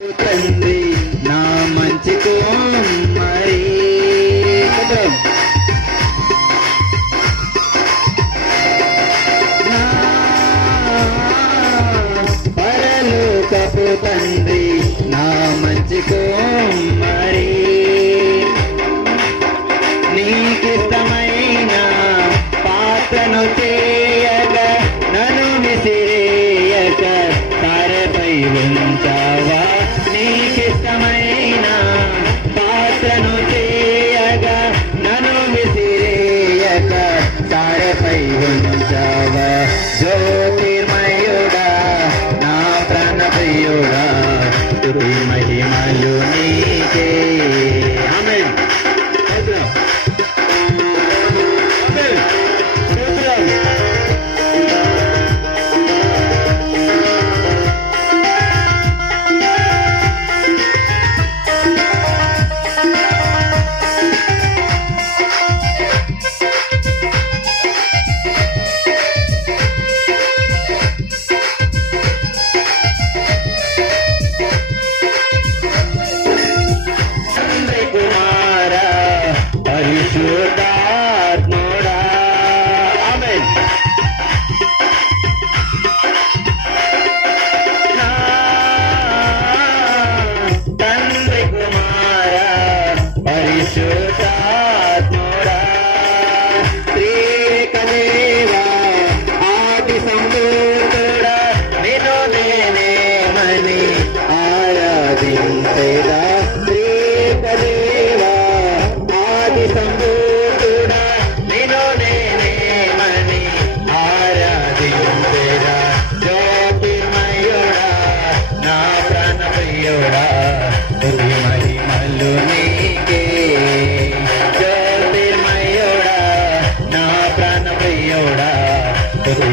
తండ్రి నా మంచి కుమారి పరలోకపు తండ్రి నా మంచి కుమారి నీకిష్టమైన పాత్రను చేయగా నన్ను విసిరేయక తారపై ఉంచావా నీకిష్టమైన పాత్రను చేయగా నన్ను విసిరేయక తారపై ఉంచావా జ్యోతిర్మయుడా నా ప్రాణప్రియుడా స్తుతి మహిమలు నీకే ఆమేన్ పరిశుద్ధాత్ముడా ఆమేన్ తండ్రి కుమార పరిశుద్ధాత్ముడా త్రియేకదేవా ఆది సంబూతుడా నిన్ను నేనేమని ఆరాధించేదా త్రియేకదేవా సంబూతుడా నిన్ను నేనేమని ఆరాధించేదా జ్యోతిర్మయుడా నా ప్రాణప్రియుడా స్తుతి మహిమలు నీకే జ్యోతిర్మయుడా నా ప్రాణప్రియుడా స్తుతి